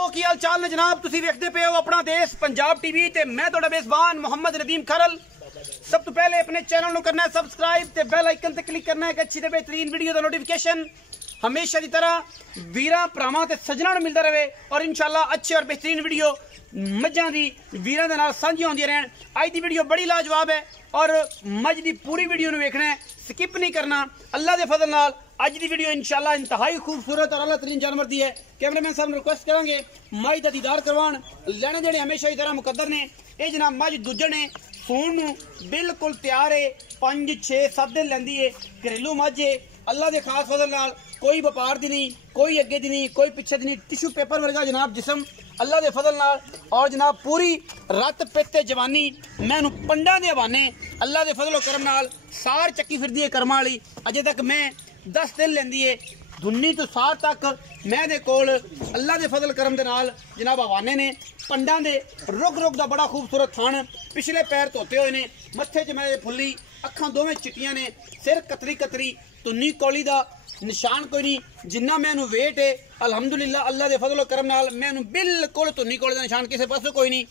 दोस्तों की हाल चाल ने जनाब तुसी वेखदे पे हो अपना देश पंजाब टीवी ते मैं तुहाडा मेजबान मोहम्मद नदीम खरल। सब तो पहले अपने चैनल को करना है सब्सक्राइब ते बेल आइकन ते क्लिक करना है कि अच्छी ते बेहतरीन वीडियो का नोटिफिकेशन हमेशा की तरह वीरां भरावां ते सज्जणां नूं मिलदा रहे और इंशाल्लाह अच्छे और बेहतरीन वीडियो मज्जां दी वीरां दे नाल सांझी होंदी रहन। अज दी वीडियो बड़ी लाजवाब है और मज दी पूरी वीडियो नूं वेखना है, स्किप नहीं करना। अल्लाह दे फजल नाल अज दी वीडियो इंशाल्लाह इंतहाई खूबसूरत और अल्लाह तरीन जानवर दी है। कैमरामैन साहब रिक्वेस्ट करांगे मज दा दीदार करवाण। लेने देने हमेशा की तरह मुकद्दर ने। ये जनाब मज दूजे ने सूण नूं बिल्कुल तैयार है, 5 6 7 दिन लैंदी है। घरेलू मज है, अल्लाह दे खास फजल नाल कोई व्यापार दी नहीं, कोई अगे दी नहीं, कोई पिछे दी नहीं। टिशू पेपर वर्गा जनाब जिसम अल्लाह दे फजल नाल और जनाब पूरी रत पित जवानी मैं पंडा दे हवाने अल्लाह दे फजल करम नाल सार चक्की फिरदी है कर्मा वाली। अजे तक मैं 10 दिन लेंदी है धुन्नी तो सार तक मैं दे कोल अल्लाह दे फजल करम दे नाल जनाब हवाने ने। पंडा दे रुग रुग दा बड़ा खूबसूरत थान, पिछले पैर धोते हुए ने, मत्थे च मैं फुल्ली, अखां दोवें चिट्टियां ने, सिर कतरी कतरी, धुन्नी कौली दा निशान कोई नहीं। जिन्ना मैनू वेट है अलहमदुलिल्लाह अल्लाह दे फजल करम नाल मैनू बिल्कुल धुन्नी कौली दा निशान किसी पासों कोई नहीं।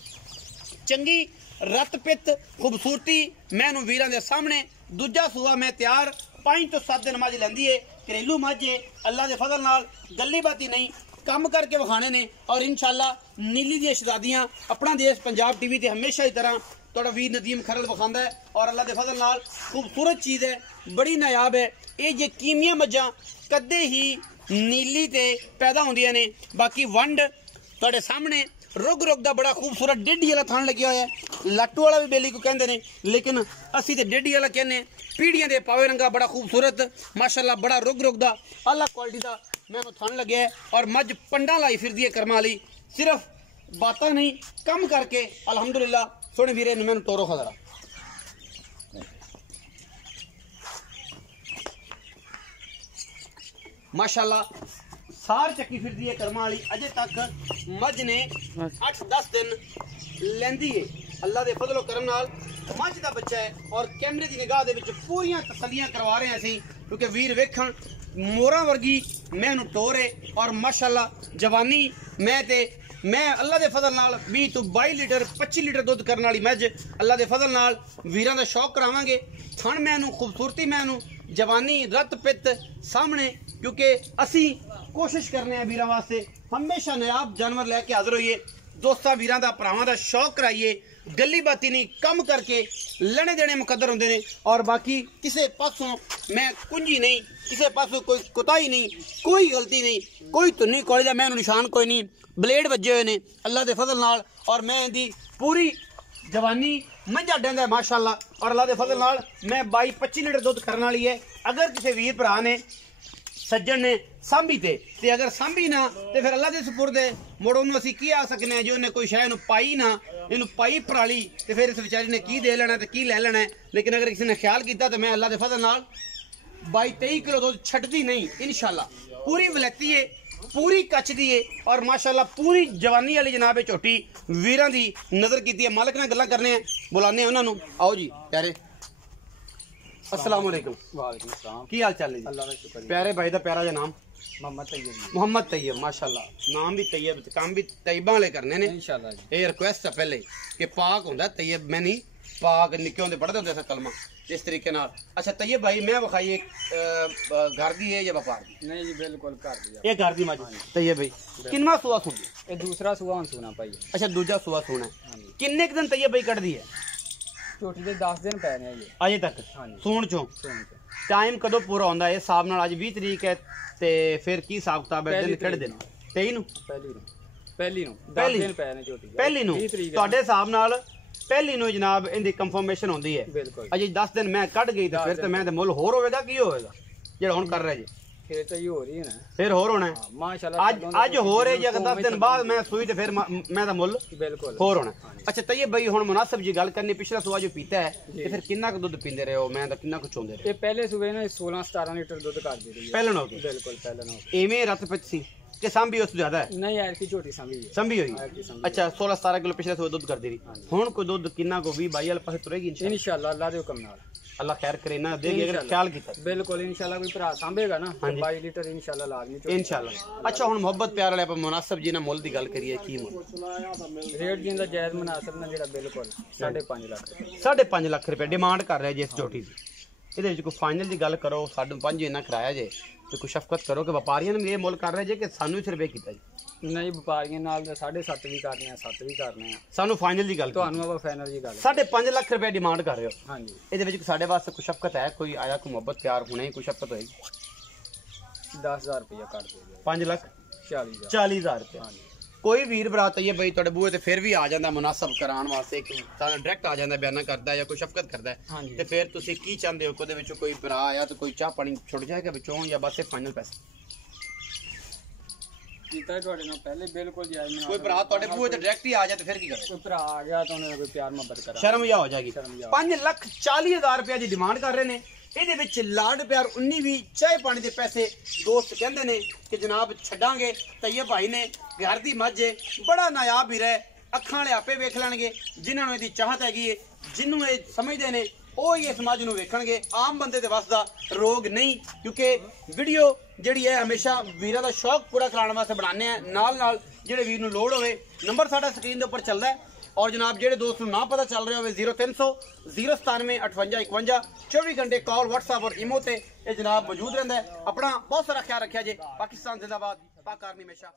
चंगी रत पित खूबसूरती मैनू वीरां दे सामने। दूजा सूआ मैं तैयार 5 तो 7 दिन मज लैंदी है। घरेलू मज है, अल्लाह दे फजल नाल गल्ली बाती नहीं, कम करके विखाने ने और इंशाल्लाह नीली दी शहजादियां अपना देश पंजाब टीवी ते हमेशा की तरह थोड़ा वीर नदीम खरल विखांदा है और अल्लाह दे फजल नाल खूबसूरत चीज़ है, बड़ी नायाब है। ये यकीमियां मज्जां कदे ही नीली ते पैदा होंदियां ने। बाकी वंड तुहाडे सामने रुग रुग दा बड़ा खूबसूरत डेढ़ी वाला थान लग्या होया है। लाटू वाला भी बेली को कहंदे ने लेकिन असी ते डेढ़ी वाला कहने। पीढ़ियां दे पावे रंगा बड़ा खूबसूरत माशाल्लाह बड़ा रुग रुग दा आला क्वालिटी दा मैनू थान लगे है और मज पंडा लाई फिरदी है कर्मा वाली। सिर्फ बातां नहीं कम करके अलहमदुलिल्लाह। सोने वीरे मैनू तोरो खजरा माशाल्लाह सार चक्की फिरदी है कर्मा वाली। अजे तक मज ने 8 10 दिन लेंदी है अल्लाह दे फजलो करम नाल। मज दा बच्चा है और कैमरे की निगाह दे विच पूरियां तसल्लियां करवा रहे हैं असीं क्योंकि वीर वेखण मोरा वर्गी मैनू टोर है और माशाल्लाह जवानी मैं अल्लाह दे फजल नाल 20 तो 22 लीटर 25 लीटर दुध करने वाली मज अल्लाह दे फजल नाल वीरां दा शौक करावांगे। थण मैनू खूबसूरती मैनू जवानी रत पित सामने क्योंकि असी कोशिश करने हैं वीरां वास्ते हमेशा नायाब जानवर लैके हाजिर होइए। दोस्तां वीरां दा भरावां दा शौक कराइए। गली बाती नहीं कम करके लेने देने मुकद्दर होंदे ने और बाकी किसी पासों मैं कुंजी नहीं, किसी पासों कोई कुताही नहीं, कोई गलती नहीं, कोई धुन्नी कौली दा मैनू निशान कोई नहीं। ब्लेड वजे हुए ने अल्लाह दे फजल नाल और मैं दी पूरी जवानी मंझा डेंदा माशाल्लाह और अल्लाह दे फजल नाल मैं 22 25 लीटर दुध करने वाली है। अगर किसी वीर भरा ने सज्जन ने सांभी ते अगर सांभी ना तो फिर अल्लाह दे सुपुर्द है मुड़ उन्होंने असीं की आ सकने हैं जो उन्हें कोई शै पाई ना इनू पाई पराली तो फिर इस बेचारी ने की दे लेना तो की ले लेना है। लेकिन अगर किसी ने ख्याल किया तो मैं अल्लाह दे फजल नाल 22-23 किलो दुध छड्डदी नहीं इंशाल्लाह। पूरी वलैती है, पूरी कच दी है और माशाल्लाह पूरी जवानी वाली जनाब झोटी वीरां दी नजर की है। मालिक नाल गल्लां करने हैं, बुलाने उन्होंने। आओ जी प्यारे अस्सलाम वालेकुम। वालेकुम सलाम। की हाल चाल है जी? अल्लाह का शुक्र। प्यारे भाई दा प्यारा जा नाम मोहम्मद तैयब माशाल्लाह नाम भी तैयब काम भी तैयबा वाले करने ने इंशाल्लाह जी। ये रिक्वेस्ट है पहले कि पाक होंदा तैयब मैं नहीं पाक निक्के होंदे पढ़दे होंदे सा कलमा इस तरीके नाल। अच्छा तैयब भाई मैं विखाई घर दी है या व्यापार दी? नहीं जी बिल्कुल कर दिया। ये घर दी मज तैयब भाई किन्ना सुआ सुन? ये दूसरा सुआ हुन सुना पाई। अच्छा दूजा सुआ सुना है। किन्ने क दिन तैयब भाई कट दी है? झोटी दे 10 दिन पै ने जी अजे तक सूण चों। टाइम कदों पूरा होंदा है हिसाब नाल? अज 20 तरीक है ते फिर की हिसाब किताब है? दिन किहड़े दिन? 23 नूं पहली नूं 10 दिन पै ने झोटी पहली नूं तुहाडे हिसाब नाल पहली नूं जनाब इनदी कंफर्मेशन होंदी है। अजे 10 दिन मैं कट गई तो फिर तो मैं मुल होर होवेगा की होवेगा जेड़ा हुण कर रहे जी? फिर तो ये हो रही है ना, फिर होर होना है माशाल्लाह। आज हो रहे जी अगर 10 दिन बाद मैं सुई तो फिर मैं दा मुल बिल्कुल होर होना। अच्छा तैयब भाई हुण मुनासिब जी गल करनी पिछला सुआ जो पीता है ते फिर कितना क दुध पींदे रहे हो? मैं कितना कुछ चोंदे रहे? ये पहले सुबह ना 16-17 लीटर दुध कर दी थी पहलन हो गई बिल्कुल पहलन हो। एवें रत पिच सी कि सांभी उस ज्यादा है? नहीं यार की झोटी संभी हुई। अच्छा 16-17 किलो पिछले दुध कर दी हुण कोई दुध कितना को 20-22 वाले पासे तुरेगी इंशाल्लाह अल्लाह दे हुक्म नाल। अल्लाह खैर करे ना देगी अगर ख्याल कीता बिल्कुल इंशाल्लाह कोई भरा सांभेगा ना 22 लीटर इंशाल्लाह लाजमी इंशाल्लाह। अच्छा हुण मोहब्बत प्यार वाले आप मुनासिब जी ना मुल दी गल करिए की मुल रेट जिंदा जायज मुनासिब ना जेड़ा बिल्कुल 5.5 लाख 5.5 लाख रुपए डिमांड कर रहे जी इस झोटी दी। ਇਹਦੇ ਵਿੱਚ ਕੋਈ ਫਾਈਨਲ ਦੀ ਗੱਲ ਕਰੋ 5.5 ਇਹਨਾਂ ਕਰਾਇਆ ਜੇ ਤੇ ਕੋਈ ਸ਼ਫਕਤ ਕਰੋ ਕਿ ਵਪਾਰੀਆਂ ਨੂੰ ਇਹ ਮੁੱਲ ਕਰ ਰਹੇ ਜੇ ਕਿ ਸਾਨੂੰ 1 ਰੁਪਏ ਕੀਤਾ ਜੀ ਨਹੀਂ ਵਪਾਰੀਆਂ ਨਾਲ 7.5 ਵੀ ਕਰਨੇ ਆ 7 ਵੀ ਕਰਨੇ ਆ ਸਾਨੂੰ ਫਾਈਨਲ ਦੀ ਗੱਲ ਤੁਹਾਨੂੰ ਆਪਾਂ ਫਾਈਨਲ ਦੀ ਗੱਲ 5.5 ਲੱਖ ਰੁਪਏ ਡਿਮਾਂਡ ਕਰ ਰਹੇ ਹੋ ਹਾਂਜੀ ਇਹਦੇ ਵਿੱਚ ਸਾਡੇ ਵਾਸਤੇ ਕੋਈ ਸ਼ਫਕਤ ਹੈ ਕੋਈ ਆਇਆ ਕੋਈ ਮੁਹੱਬਤ ਪਿਆਰ ਹੁਣੇ ਕੋਈ ਸ਼ਫਕਤ ਹੋਏਗੀ 10000 ਰੁਪਏ ਕਰ ਦਿਓ 5 ਲੱਖ 40000 ਰੁਪਏ ਕੋਈ ਵੀਰ ਬਰਾਤ ਆਈਏ ਬਈ ਤੁਹਾਡੇ ਬੂਹੇ ਤੇ ਫਿਰ ਵੀ ਆ ਜਾਂਦਾ ਮੁਨਾਸਬ ਕਰਾਉਣ ਵਾਸਤੇ ਤਾਂ ਡਾਇਰੈਕਟ ਆ ਜਾਂਦਾ ਬਿਆਨਾ ਕਰਦਾ ਜਾਂ ਕੋਈ ਸ਼ਫਕਤ ਕਰਦਾ ਤੇ ਫਿਰ ਤੁਸੀਂ ਕੀ ਚਾਹੁੰਦੇ ਹੋ ਉਹਦੇ ਵਿੱਚੋਂ ਕੋਈ ਭਰਾ ਆਇਆ ਤੇ ਕੋਈ ਚਾਹ ਪਾਣੀ ਛੁੱਟ ਜਾਏਗਾ ਵਿੱਚੋਂ ਜਾਂ ਬਸ ਇਹ ਫਾਈਨਲ ਪੈਸੇ ਕੀਤਾ ਤੁਹਾਡੇ ਨਾਲ ਪਹਿਲੇ ਬਿਲਕੁਲ ਜਾਇਜ਼ ਕੋਈ ਭਰਾ ਤੁਹਾਡੇ ਬੂਹੇ ਤੇ ਡਾਇਰੈਕਟ ਹੀ ਆ ਜਾ ਤੇ ਫਿਰ ਕੀ ਕਰੋ ਕੋਈ ਭਰਾ ਆ ਗਿਆ ਤਾਂ ਉਹਨੇ ਕੋਈ ਪਿਆਰ ਮੁਹੱਬਤ ਕਰਾ ਸ਼ਰਮ ਜਾ ਹੋ ਜਾਏਗੀ 5,40,000 ਰੁਪਏ ਦੀ ਡਿਮਾਂਡ ਕਰ ਰਹੇ ਨੇ ਇਹਦੇ ਵਿੱਚ ਲਾਡ ਪਿਆਰ 19 ਵੀ ਚਾਹ ਪਾਣੀ ਦੇ ਪੈਸੇ ਦੋਸਤ ਕਹਿੰਦੇ ਨੇ ਕਿ ਜਨਾਬ ਛੱਡਾਂਗੇ ਤਾਂ ਇਹ ਭਾਈ ਨੇ ਘਰ ਦੀ ਮੱਝ ਬੜਾ ਨਾਯਾਬ ਹੀ ਰਹਿ ਅੱਖਾਂ ਵਾਲੇ ਆਪੇ ਵੇਖ ਲੈਣਗੇ ਜਿਨ੍ਹਾਂ ਨੂੰ ਇਹਦੀ ਚਾਹਤ ਹੈਗੀ ਏ ਜਿਹਨੂੰ ਇਹ ਸਮਝਦੇ ਨੇ ਉਹ ਹੀ ਇਸ ਮੱਝ ਨੂੰ ਵੇਖਣਗੇ ਆਮ ਬੰਦੇ ਦੇ ਵੱਸ ਦਾ ਰੋਗ ਨਹੀਂ ਕਿਉਂਕਿ ਵੀਡੀਓ ਜਿਹੜੀ ਹੈ ਹਮੇਸ਼ਾ ਵੀਰਾਂ ਦਾ ਸ਼ੌਕ ਪੂਰਾ ਕਰਾਉਣ ਵਾਸਤੇ ਬਣਾਉਂਦੇ ਆ ਨਾਲ ਜਿਹੜੇ ਵੀਰ ਨੂੰ ਲੋੜ ਹੋਵੇ ਨੰਬਰ ਸਾਡਾ ਸਕਰੀਨ ਦੇ ਉੱਪਰ ਚੱਲਦਾ ਹੈ और जनाब जेडे दोस्त ना पता चल रहे हो 0300 097 58 51 24 घंटे कॉल व्हाट्सएप और इमो ते जनाब मौजूद रहता है। अपना बहुत सारा ख्याल रखा जे। पाकिस्तान जिंदाबाद, पाक आर्मी हमेशा।